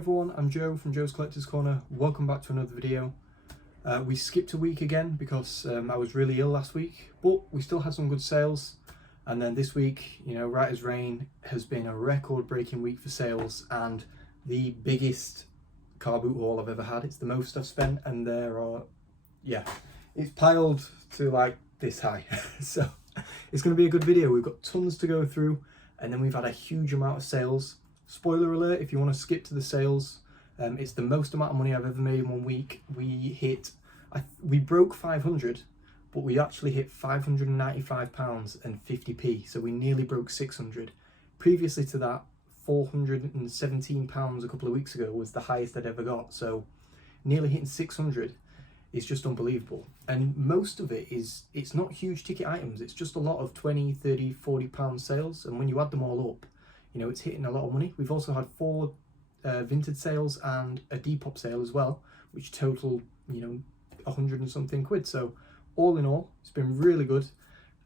everyone, I'm Joe from Joe's Collector's Corner. Welcome back to another video. We skipped a week again because I was really ill last week, but we still had some good sales. And then this week, you know, right as rain, has been a record-breaking week for sales and the biggest car boot haul I've ever had. It's the most I've spent, and there are, yeah, it's piled to like this high. So it's going to be a good video. We've got tons to go through, and then we've had a huge amount of sales. Spoiler alert, if you want to skip to the sales, it's the most amount of money I've ever made in 1 week. We broke 500, but we actually hit £595 and 50p, so we nearly broke 600. Previously to that, £417 a couple of weeks ago was the highest I'd ever got, so nearly hitting 600 is just unbelievable. And most of it is, it's not huge ticket items, it's just a lot of 20, 30, 40 pound sales, and when you add them all up, you know, it's hitting a lot of money. We've also had 4 vintage sales and a Depop sale as well, which total, you know, 100 and something quid. So all in all, it's been really good.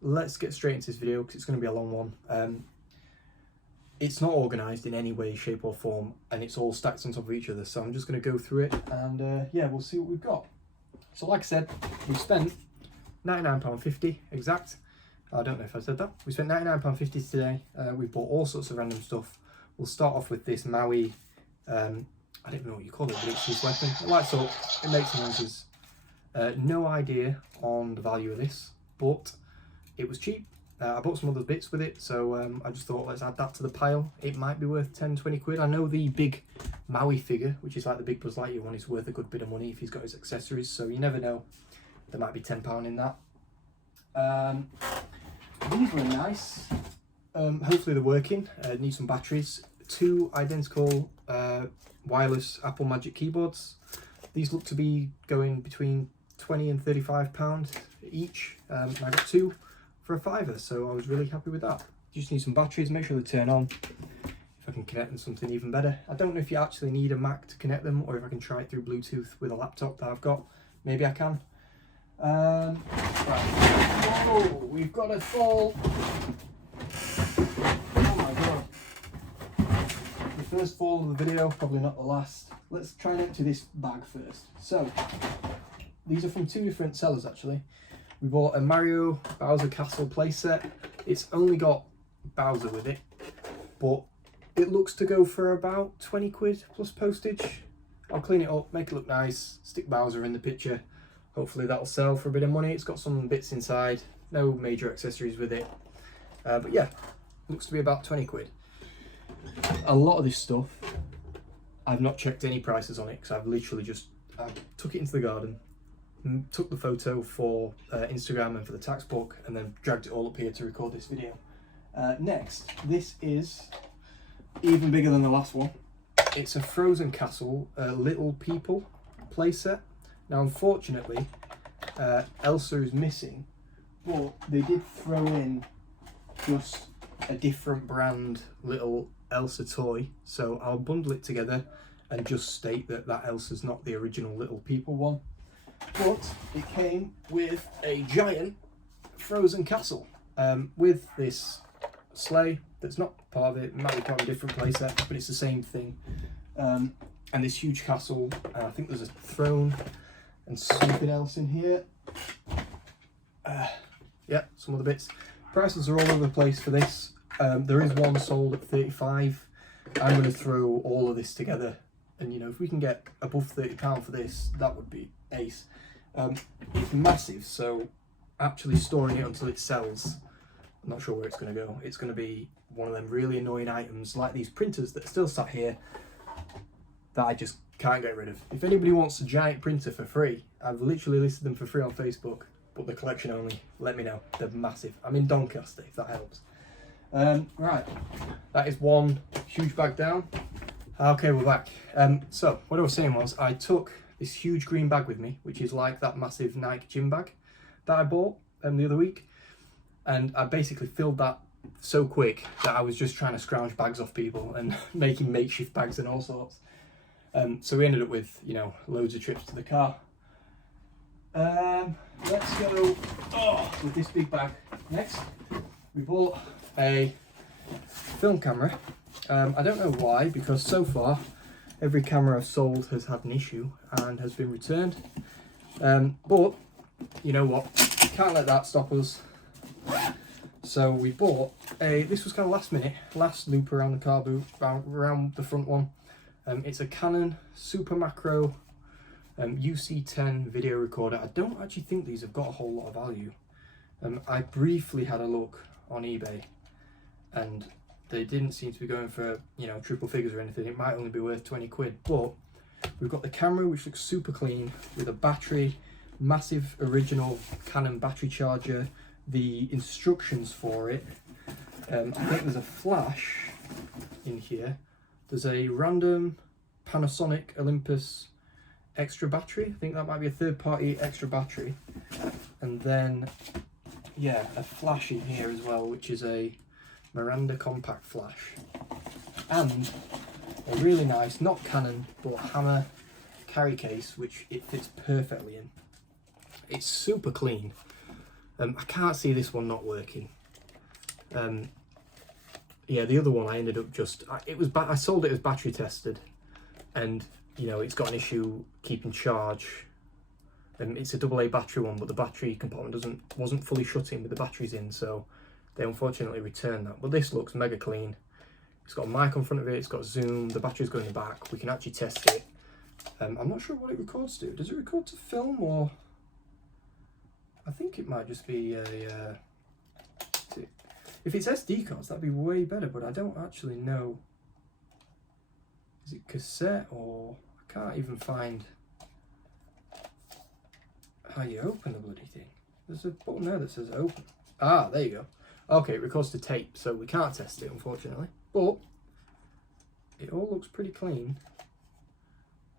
Let's get straight into this video because it's going to be a long one. It's not organised in any way, shape or form, and it's all stacked on top of each other. So I'm just going to go through it and yeah, we'll see what we've got. So like I said, we spent £99.50 exact. I don't know if I said that. We spent £99.50 today. We bought all sorts of random stuff. We'll start off with this Maui, I don't know what you call it, but it's his weapon. It lights up, it makes noises. No idea on the value of this, but it was cheap. I bought some other bits with it, so I just thought let's add that to the pile. It might be worth 10, 20 quid. I know the big Maui figure, which is like the big Buzz Lightyear one, is worth a good bit of money if he's got his accessories, so you never know. There might be £10 in that. These were nice. Hopefully they're working. Need some batteries. 2 identical wireless Apple Magic keyboards. These look to be going between £20 and £35 each. I got 2 for a £5, so I was really happy with that. You just need some batteries, make sure they turn on. If I can connect them to something even better. I don't know if you actually need a Mac to connect them, or if I can try it through Bluetooth with a laptop that I've got. Maybe I can. Right. Oh, we've got a fall. Oh my god. The first fall of the video, probably not the last. Let's try and empty this bag first. So, these are from 2 different sellers actually. We bought a Mario Bowser Castle playset. It's only got Bowser with it, but it looks to go for about 20 quid plus postage. I'll clean it up, make it look nice, stick Bowser in the picture. Hopefully that'll sell for a bit of money. It's got some bits inside, no major accessories with it. But yeah, looks to be about 20 quid. A lot of this stuff, I've not checked any prices on it because I've literally just took it into the garden, took the photo for Instagram and for the tax book, and then dragged it all up here to record this video. Next, this is even bigger than the last one. It's a Frozen Castle Little People playset. Now unfortunately, Elsa is missing, but they did throw in just a different brand little Elsa toy, so I'll bundle it together and just state that that Elsa's not the original Little People one. But it came with a giant Frozen Castle with this sleigh that's not part of it. It might be part of a different playset, but it's the same thing. And this huge castle, I think there's a throne and something else in here. Yeah, some other bits. Prices are all over the place for this. There is one sold at 35. I'm going to throw all of this together, and you know, if we can get above £30 for this, that would be ace. It's massive, so actually storing it until it sells, I'm not sure where it's going to go. It's going to be one of them really annoying items like these printers that are still sat here that I just can't get rid of. If anybody wants a giant printer for free, I've literally listed them for free on Facebook, but the collection only, let me know. They're massive. I'm in Doncaster, if that helps. Right, that is one huge bag down. Okay, we're back. So what I was saying was, I took this huge green bag with me, which is like that massive Nike gym bag that I bought the other week, and I basically filled that so quick that I was just trying to scrounge bags off people and making makeshift bags and all sorts. So we ended up with, you know, loads of trips to the car. Let's go with this big bag next. We bought a film camera. I don't know why, because so far Every camera I've sold has had an issue and has been returned. But you know what? Can't let that stop us. So we bought this was kind of last minute, last loop around the car boot, around the front one. It's a Canon Super Macro UC10 video recorder. I don't actually think these have got a whole lot of value. I briefly had a look on eBay and they didn't seem to be going for, you know, triple figures or anything. It might only be worth 20 quid, but we've got the camera, which looks super clean, with a battery, massive original Canon battery charger, the instructions for it. I think there's a flash in here. There's a random Panasonic Olympus extra battery. I think that might be a third-party extra battery. And then, yeah, a flash in here as well, which is a Miranda compact flash. And a really nice, not Canon, but Hammer carry case, which it fits perfectly in. It's super clean. I can't see this one not working. Yeah, the other one I ended up just, I sold it as battery tested, and you know, it's got an issue keeping charge. It's a AA battery one, but the battery compartment wasn't fully shutting with the batteries in, so they unfortunately returned that. But this looks mega clean. It's got a mic on front of it, it's got zoom, the battery's going in the back, we can actually test it. I'm not sure what it records to. Does it record to film, or I think it might just be a if it's SD cards, that'd be way better, but I don't actually know. Is it cassette, or I can't even find how you open the bloody thing. There's a button there that says open. Ah, there you go. Okay, it records to tape, so we can't test it, unfortunately. But it all looks pretty clean.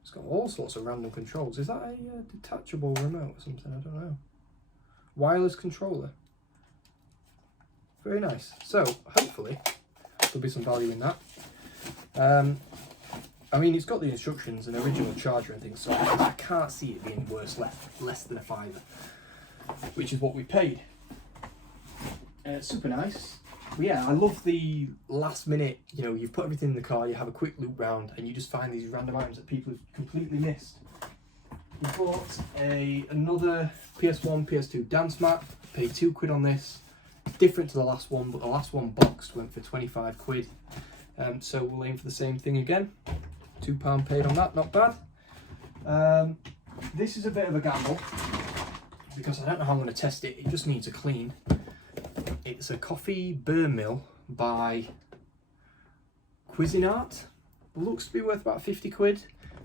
It's got all sorts of random controls. Is that a detachable remote or something? I don't know. Wireless controller. Very nice. So hopefully there'll be some value in that. I mean, it's got the instructions and original charger and things, so I can't see it being worth less than a £5, which is what we paid. Super nice. But yeah, I love the last minute, you know, you've put everything in the car, you have a quick loop round, and you just find these random items that people have completely missed. We bought another PS1, PS2 dance mat, paid £2 on this. Different to the last one, but the last one boxed went for 25 quid. So we'll aim for the same thing again. £2 paid on that, not bad. This is a bit of a gamble because I don't know how I'm going to test it. It just needs a clean. It's a coffee burr mill by Cuisinart. Looks to be worth about 50 quid.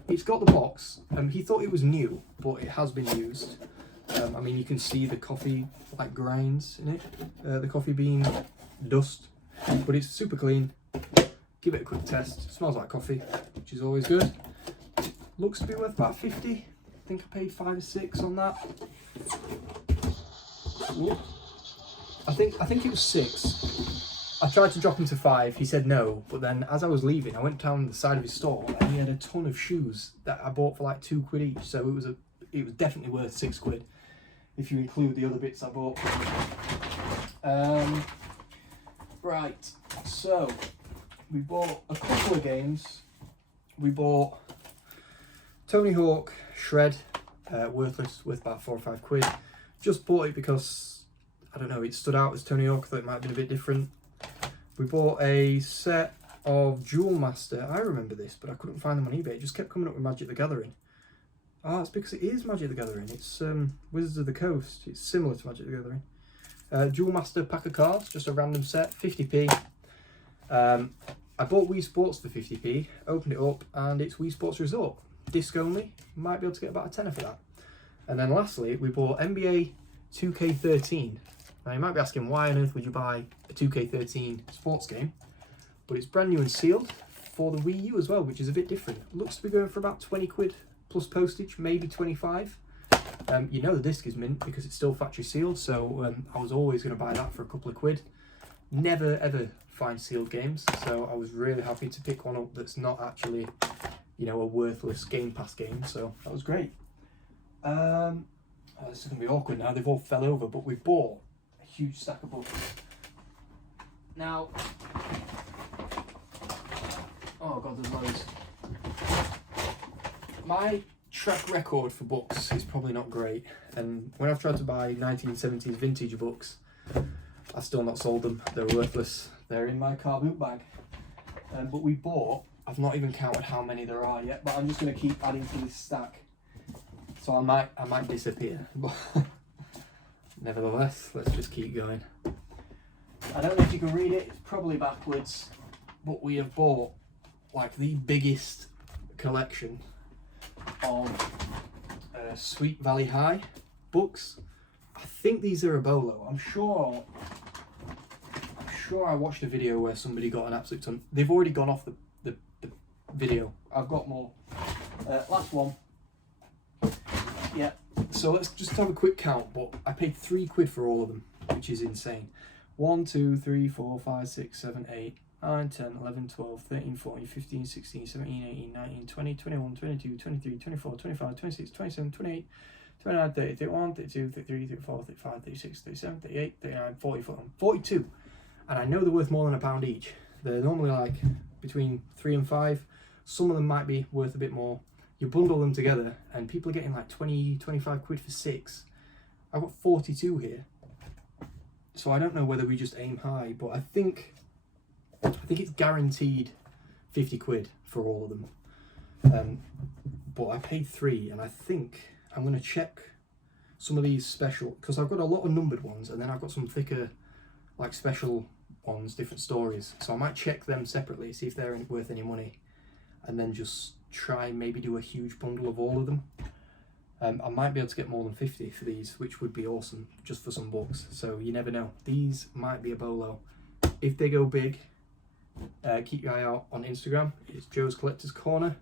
It's got the box. He thought it was new, but it has been used. I mean, you can see the coffee like grinds in it, the coffee bean dust, but it's super clean. Give it a quick test. It smells like coffee, which is always good. Looks to be worth about 50. I think I paid 5 or 6 on that. Ooh. I think it was 6. I tried to drop him to 5. He said no, but then as I was leaving, I went down the side of his store and he had a ton of shoes that I bought for like £2 each. So it was definitely worth 6 quid if you include the other bits I bought. Right, so we bought a couple of games. We bought Tony Hawk Shred, worthless, worth about 4 or 5 quid. Just bought it because, I don't know, it stood out as Tony Hawk, thought it might have been a bit different. We bought a set of Jewel Master. I remember this, but I couldn't find them on eBay. It just kept coming up with Magic the Gathering. Oh, it's because it is Magic the Gathering. It's Wizards of the Coast. It's similar to Magic the Gathering. Jewel Master pack of cards, just a random set, 50p. I bought Wii Sports for 50p, opened it up, and it's Wii Sports Resort. Disc only, might be able to get about a tenner for that. And then lastly, we bought NBA 2K13. Now you might be asking, why on earth would you buy a 2K13 sports game? But it's brand new and sealed for the Wii U as well, which is a bit different. It looks to be going for about 20 quid plus postage, maybe 25. You know the disc is mint because it's still factory sealed, so I was always going to buy that for a couple of quid. Never ever find sealed games, so I was really happy to pick one up that's not actually, you know, a worthless Game Pass game, so that was great. Oh, this is going to be awkward now, they've all fell over, but we bought a huge stack of books. Now, oh god, there's loads. My track record for books is probably not great, and when I've tried to buy 1970s vintage books, I've still not sold them. They're worthless. They're in my car boot bag. But we bought, I've not even counted how many there are yet, but I'm just going to keep adding to this stack. So I might disappear, but nevertheless, let's just keep going. I don't know if you can read it, it's probably backwards, but we have bought like the biggest collection of Sweet Valley High books. I think these are a bolo. I'm sure I watched a video where somebody got an absolute ton. They've already gone off the video. I've got more. Last one. Yeah. So let's just have a quick count. But I paid £3 for all of them, which is insane. 1, 2, 3, 4, 5, 6, 7, 8, 9, 10, 11, 12, 13, 14, 15, 16, 17, 18, 19, 20, 21, 22, 23, 24, 25, 26, 27, 28, 29, 30, 31, 32, 33, 34, 35, 36, 37, 38, 39, 40, 42. And I know they're worth more than £1 each. They're normally like between 3 and 5. Some of them might be worth a bit more. You bundle them together and people are getting like 20, 25 quid for 6. I've got 42 here. So I don't know whether we just aim high, but I think it's guaranteed 50 quid for all of them. But I paid 3, and I think I'm going to check some of these special, because I've got a lot of numbered ones, and then I've got some thicker, like special ones, different stories. So I might check them separately, see if they're worth any money, and then just try maybe do a huge bundle of all of them. I might be able to get more than 50 for these, which would be awesome, just for some books. So you never know. These might be a bolo. If they go big, keep your eye out on Instagram. It's Joe's Collector's Corner.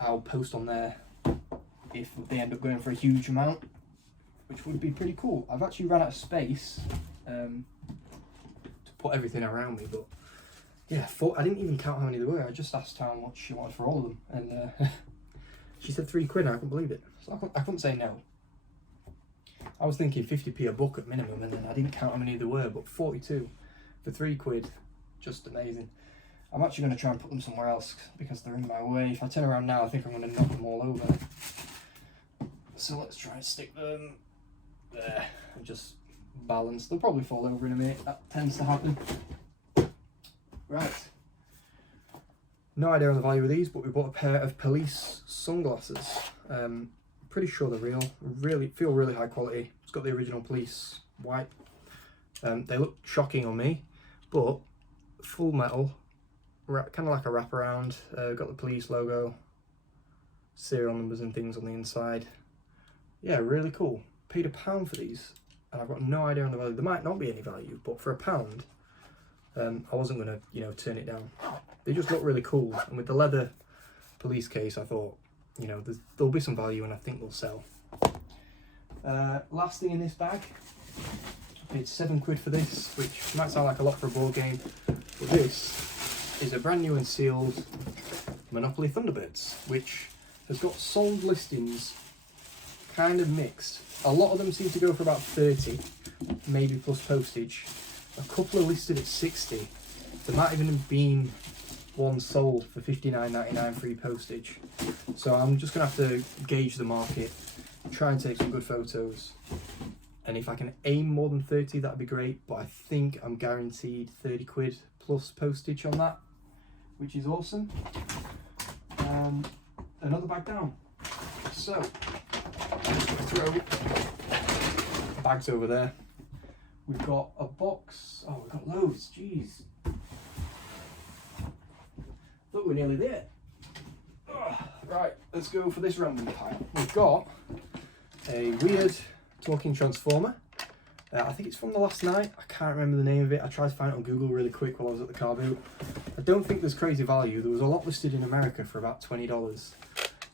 I'll post on there if they end up going for a huge amount, which would be pretty cool. I've actually run out of space to put everything around me, but yeah, I didn't even count how many there were. I just asked how much she wanted for all of them, and she said £3, and I couldn't believe it. So I couldn't say no. I was thinking 50p a book at minimum, and then I didn't count how many there were, but 42 for £3, just amazing. I'm actually going to try and put them somewhere else because they're in my way. If I turn around now, I think I'm going to knock them all over. So let's try and stick them there and just balance. They'll probably fall over in a minute. That tends to happen. Right. No idea on the value of these, but we bought a pair of police sunglasses. Pretty sure they're real. Feel really high quality. It's got the original police white. They look shocking on me, but full metal, kind of like a wraparound. Got the police logo, serial numbers and things on the inside. Yeah, really cool. Paid £1 for these, and I've got no idea on the value. There might not be any value, but for £1, I wasn't going to, turn it down. They just look really cool, and with the leather police case, I thought, there'll be some value, and I think they'll sell. Last thing in this bag, I paid £7 for this, which might sound like a lot for a board game, but this is a brand new and sealed Monopoly Thunderbirds, which has got sold listings kind of mixed. A lot of them seem to go for about 30, maybe plus postage. A couple are listed at 60. There might even have been one sold for $59.99 free postage. So I'm just going to have to gauge the market, try and take some good photos. And if I can aim more than 30, that'd be great. But I think I'm guaranteed 30 quid plus postage on that, which is awesome. Another bag down. So, throw bags over there. We've got a box. Oh, we've got loads. Jeez. Thought we were nearly there. Right, let's go for this random pile. We've got a weird talking transformer. I think it's from the last night. I can't remember the name of it. I tried to find it on Google really quick while I was at the car boot. I don't think there's crazy value. There was a lot listed in America for about $20.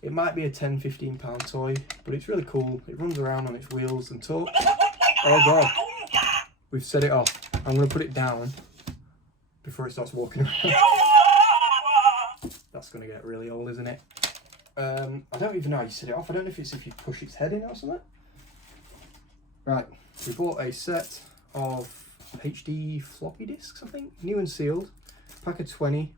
It might be a £10, £15 toy, but it's really cool. It runs around on its wheels and talks. Oh God. We've set it off. I'm going to put it down before it starts walking around. That's going to get really old, isn't it? I don't even know how you set it off. I don't know if it's if you push its head in or something. Right, we bought a set of HD floppy disks, I think, new and sealed. Pack of 20.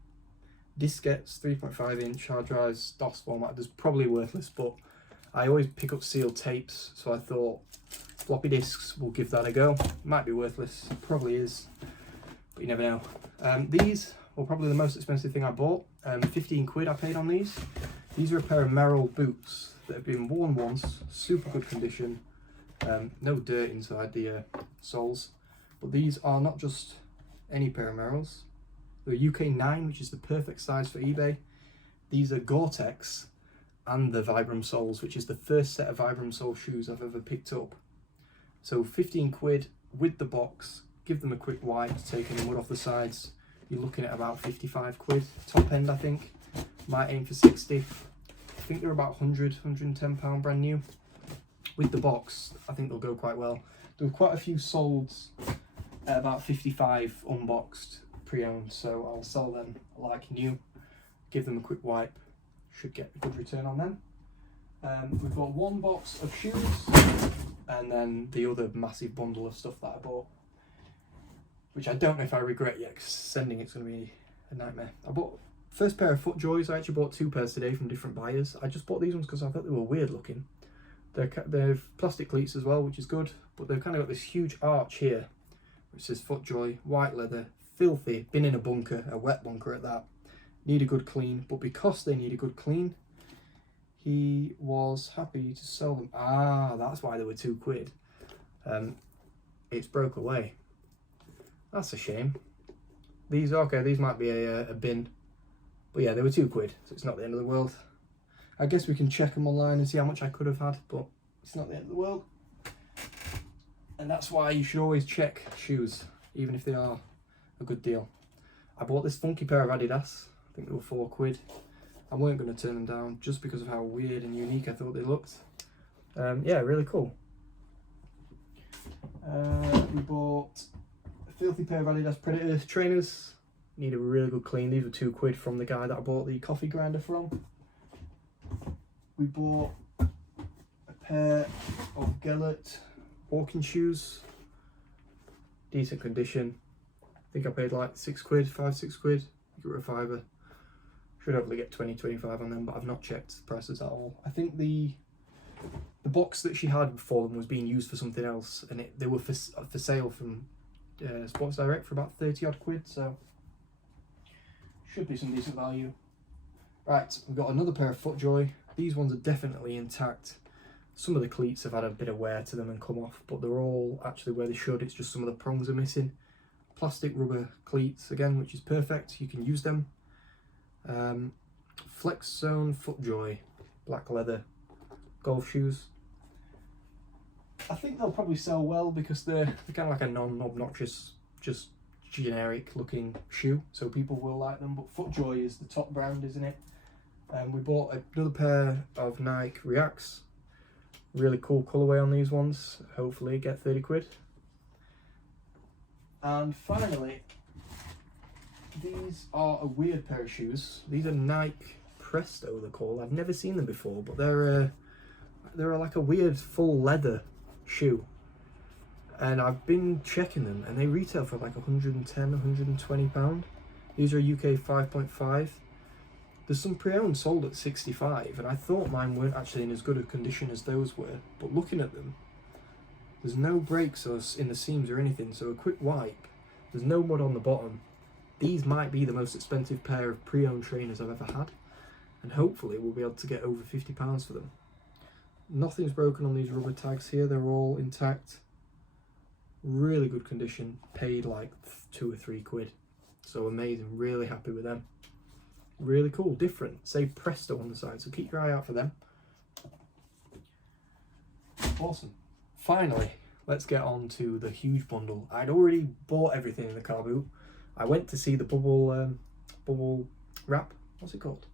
diskettes, 3.5 inch hard drives, DOS format. There's probably worthless, but I always pick up sealed tapes, so I thought floppy disks, will give that a go. Might be worthless, probably is, but you never know. These were probably the most expensive thing I bought. 15 quid I paid on these. These are a pair of Merrell boots that have been worn once, super good condition, no dirt inside the soles. But these are not just any pair of Merrells. They're UK 9, which is the perfect size for eBay. These are Gore-Tex and the Vibram soles, which is the first set of Vibram sole shoes I've ever picked up. So 15 quid with the box, give them a quick wipe, taking the mud off the sides. You're looking at about 55 quid, top end I think. Might aim for 60. I think they're about 100, 110 pound brand new. With the box, I think they'll go quite well. There were quite a few sold at about 55 unboxed, pre-owned, so I'll sell them like new. Give them a quick wipe, should get a good return on them. We've got one box of shoes, and then the other massive bundle of stuff that I bought, which I don't know if I regret yet, because sending it's going to be a nightmare. I bought first pair of FootJoys. I actually bought 2 pairs today from different buyers. I just bought these ones because I thought they were weird looking. They're plastic cleats as well, which is good, but they've kind of got this huge arch here, which says FootJoy, white leather, filthy, been in a bunker, a wet bunker at that. Need a good clean, but because they need a good clean, he was happy to sell them. Ah, that's why they were 2 quid. It's broke away. That's a shame. These, okay, these might be a bin, but yeah, they were 2 quid, so it's not the end of the world. I guess we can check them online and see how much I could have had, but it's not the end of the world. And that's why you should always check shoes, even if they are a good deal. I bought this funky pair of Adidas. I think they were 4 quid. I weren't going to turn them down just because of how weird and unique I thought they looked. Yeah, really cool. We bought a filthy pair of Adidas Predator trainers. Need a really good clean. These were 2 quid from the guy that I bought the coffee grinder from. We bought a pair of Gellert walking shoes. Decent condition. I think I paid like 6 quid, 6 quid. You get a fiver. Should hopefully get 20, 25 on them, but I've not checked the prices at all. I think the box that she had for them was being used for something else, and they were for sale from Sports Direct for about 30 odd quid, so should be some decent value. Right, we've got another pair of FootJoy. These ones are definitely intact. Some of the cleats have had a bit of wear to them and come off, but they're all actually where they should. It's just some of the prongs are missing. Plastic rubber cleats again, which is perfect. You can use them. Flex Zone FootJoy, black leather golf shoes. I think they'll probably sell well because they're kind of like a non-obnoxious, just generic looking shoe, so people will like them. But FootJoy is the top brand, isn't it? We bought another pair of Nike Reacts. Really cool colourway on these ones. Hopefully get 30 quid. And finally, these are a weird pair of shoes. These are Nike Presto, they're called. I've never seen them before, but they're like a weird full leather shoe. And I've been checking them, and they retail for like 110, 120 pound. These are UK 5.5. There's some pre-owned sold at 65, and I thought mine weren't actually in as good a condition as those were. But looking at them, there's no breaks or in the seams or anything, so a quick wipe. There's no mud on the bottom. These might be the most expensive pair of pre-owned trainers I've ever had, and hopefully we'll be able to get over £50 for them. Nothing's broken on these rubber tags here, they're all intact. Really good condition, paid like 2 or 3 quid. So amazing, really happy with them. Really cool, different. Say Presto on the side, so keep your eye out for them. Awesome. Finally, let's get on to the huge bundle. I'd already bought everything in the car boot. I went to see the bubble wrap. What's it called?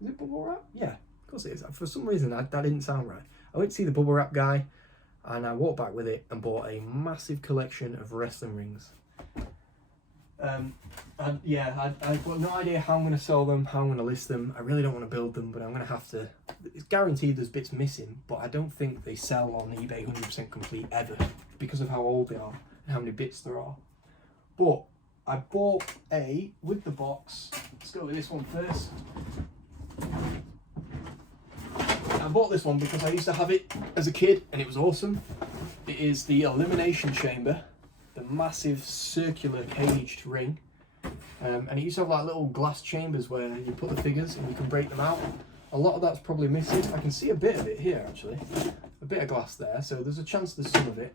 Is it bubble wrap? Yeah, of course it is. For some reason, that didn't sound right. I went to see the bubble wrap guy, and I walked back with it and bought a massive collection of wrestling rings. And yeah, I've got no idea how I'm going to sell them, how I'm going to list them. I really don't want to build them, but I'm going to have to. It's guaranteed there's bits missing, but I don't think they sell on eBay 100% complete ever because of how old they are and how many bits there are. But I bought with the box, let's go with this one first. I bought this one because I used to have it as a kid and it was awesome. It is the elimination chamber, the massive circular caged ring. And it used to have like little glass chambers where you put the figures and you can break them out. A lot of that's probably missing. I can see a bit of it here actually. A bit of glass there, so there's a chance there's some of it.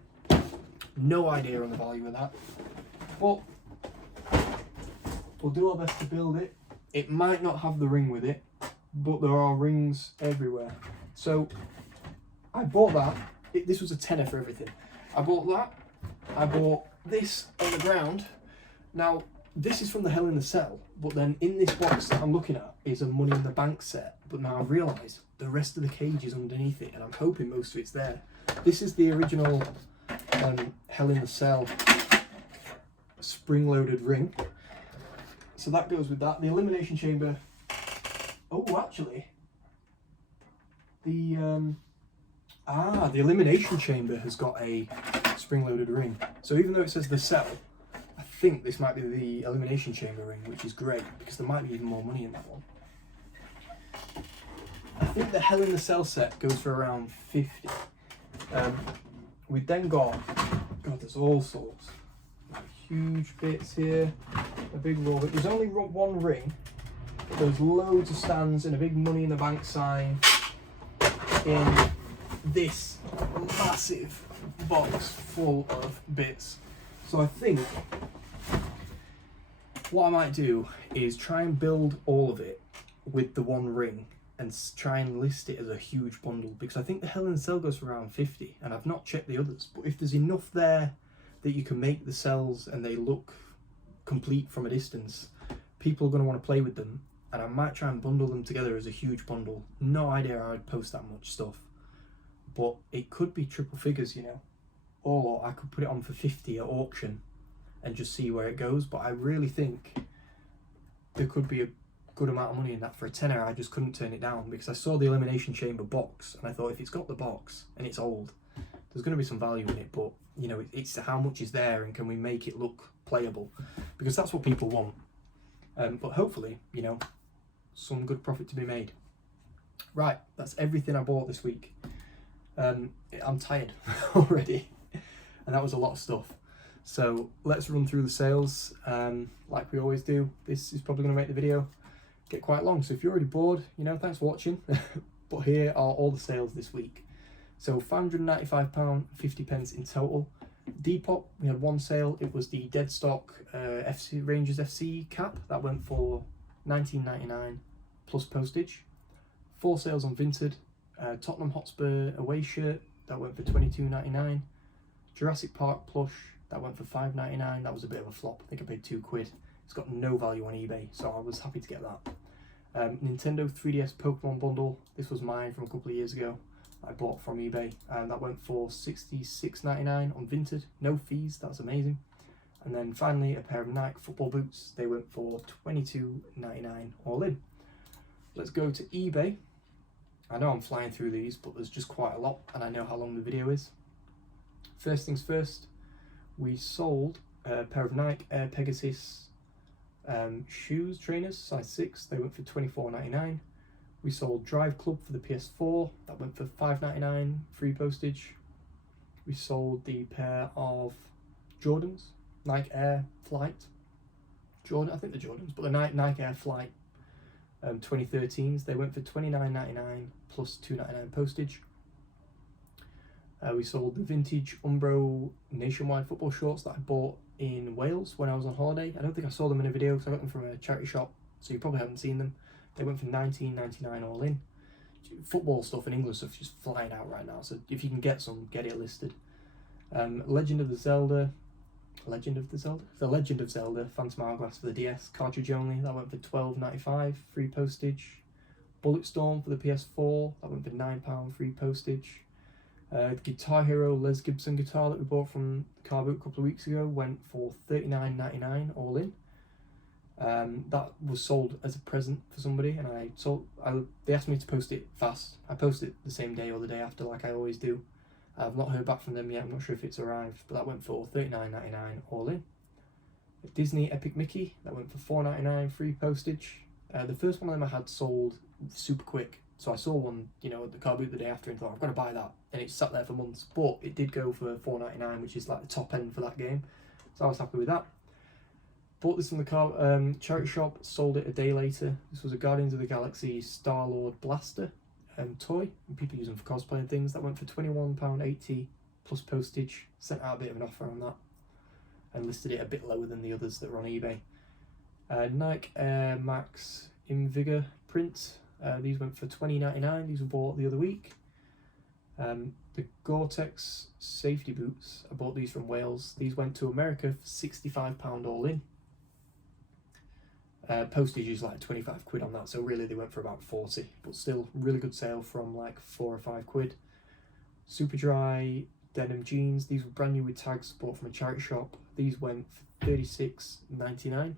No idea on the value of that. But we'll do our best to build it. It might not have the ring with it, but there are rings everywhere. So I bought that. This was a tenner for everything. I bought that. I bought this on the ground. Now, this is from the Hell in the Cell, but then in this box that I'm looking at is a Money in the Bank set. But now I've realised the rest of the cage is underneath it, and I'm hoping most of it's there. This is the original Hell in the Cell spring-loaded ring. So that goes with that. The elimination chamber. Oh, actually, the elimination chamber has got a spring-loaded ring. So even though it says the Cell, I think this might be the elimination chamber ring, which is great because there might be even more money in that one. I think the Hell in the Cell set goes for around 50. We then got, God, there's all sorts. Huge bits here, a big roll. There's only one ring, but there's loads of stands and a big Money in the Bank sign in this massive box full of bits. So I think what I might do is try and build all of it with the one ring and try and list it as a huge bundle, because I think the Hell in the Cell goes for around 50 and I've not checked the others, but if there's enough there that you can make the cells and they look complete from a distance, people are going to want to play with them, and I might try and bundle them together as a huge bundle. No idea how I'd post that much stuff, but it could be triple figures, you know, or I could put it on for 50 at auction and just see where it goes. But I really think there could be a good amount of money in that for a tenner. I just couldn't turn it down because I saw the elimination chamber box and I thought if it's got the box and it's old, there's going to be some value in it. But you know, it's how much is there and can we make it look playable, because that's what people want. But hopefully, you know, some good profit to be made. Right, that's everything I bought this week. I'm tired already, and that was a lot of stuff. So let's run through the sales like we always do. This is probably going to make the video get quite long, so if you're already bored, you know, thanks for watching. But here are all the sales this week. So £595.50 in total. Depop, we had one sale. It was the dead stock FC Rangers FC cap that went for £19.99 plus postage. 4 sales on Vinted. Tottenham Hotspur away shirt that went for £22.99. Jurassic Park plush that went for £5.99. That was a bit of a flop. I think I paid £2. It's got no value on eBay, so I was happy to get that. Nintendo 3DS Pokemon bundle. This was mine from a couple of years ago. I bought from eBay, and that went for $66.99 on Vinted. No fees, that's amazing. And then finally a pair of Nike football boots. They went for $22.99 all in. Let's go to eBay. I know I'm flying through these, but there's just quite a lot, and I know how long the video is. First things first, we sold a pair of Nike Air Pegasus shoes, trainers, size 6. They went for $24.99. We sold Drive Club for the PS4. That went for $5.99, free postage. We sold the pair of Jordans, Nike Air Flight. I think they're Jordans, but the Nike Air Flight 2013s. They went for $29.99 plus $2.99 postage. We sold the vintage Umbro nationwide football shorts that I bought in Wales when I was on holiday. I don't think I saw them in a video because I got them from a charity shop, so you probably haven't seen them. They went for $19.99 all in. Football stuff and English stuff is just flying out right now, so if you can get some, get it listed. The Legend of Zelda Phantom Hourglass for the DS, cartridge only. That went for $12.95, free postage. Bulletstorm for the PS4. That went for £9, free postage. Guitar Hero Les Gibson guitar that we bought from the car boot a couple of weeks ago went for $39.99 all in. That was sold as a present for somebody, and they asked me to post it fast. I posted it the same day or the day after, like I always do. I've not heard back from them yet. I'm not sure if it's arrived, but that went for $39.99 all in. Disney Epic Mickey, that went for $4.99 free postage. The first one of them I had sold super quick, so I saw one, you know, at the car boot the day after and thought, I'm going to buy that, and it sat there for months, but it did go for $4.99, which is like the top end for that game, so I was happy with that. Bought this from the car charity shop, sold it a day later. This was a Guardians of the Galaxy Star-Lord blaster toy, and people use them for cosplay and things. That went for £21.80 plus postage. Sent out a bit of an offer on that and listed it a bit lower than the others that were on eBay. Nike Air Max Invigor print. These went for $20.99. These were bought the other week. The Gore-Tex safety boots, I bought these from Wales. These went to America for £65 all in. Postage is like 25 quid on that, so really they went for about 40, but still really good sale from like 4 or 5 quid. Super dry denim jeans, these were brand new with tags, bought from a charity shop. These went for $36.99.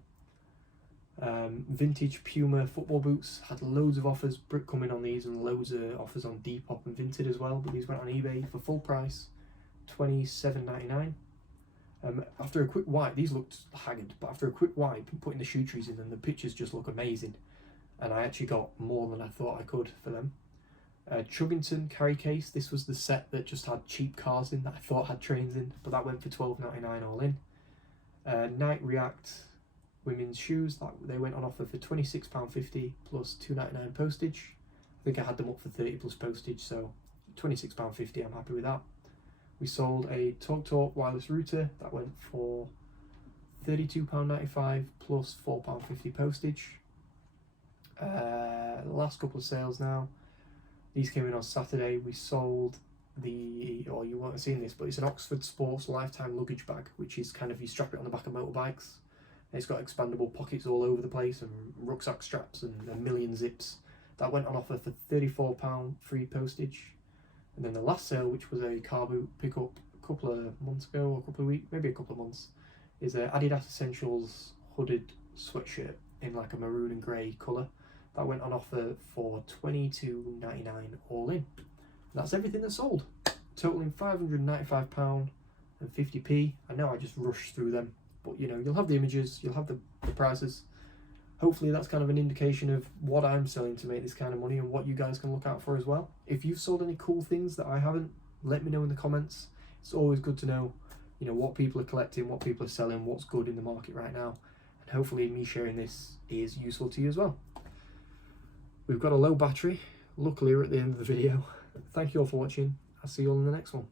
Vintage Puma football boots, had loads of offers coming on these and loads of offers on Depop and Vinted as well, but these went on eBay for full price, $27.99. After a quick wipe, these looked haggard, but after a quick wipe and putting the shoe trees in them, the pictures just look amazing, and I actually got more than I thought I could for them. Chuggington carry case, this was the set that just had cheap cars in that I thought had trains in, but that went for $12.99 all in. Nike React women's shoes, they went on offer for £26.50 plus $2.99 postage. I think I had them up for 30 plus postage, so £26.50, I'm happy with that. We sold a TalkTalk wireless router, that went for £32.95 plus £4.50 postage. The last couple of sales now. These came in on Saturday. We sold or you won't have seen this, but it's an Oxford Sports lifetime luggage bag, which is kind of, you strap it on the back of motorbikes. And it's got expandable pockets all over the place and rucksack straps and a million zips. That went on offer for £34 free postage. And then the last sale, which was a car boot pickup a couple of months ago, or a couple of weeks, maybe a couple of months, is a Adidas Essentials hooded sweatshirt in like a maroon and grey colour. That went on offer for £22.99 all in. And that's everything that's sold, totaling £595 and 50p. I know I just rushed through them, but you know, you'll have the images, you'll have the prices. Hopefully that's kind of an indication of what I'm selling to make this kind of money and what you guys can look out for as well. If you've sold any cool things that I haven't, let me know in the comments. It's always good to know, you know, what people are collecting, what people are selling, what's good in the market right now. And hopefully me sharing this is useful to you as well. We've got a low battery. Luckily we're at the end of the video. Thank you all for watching. I'll see you all in the next one.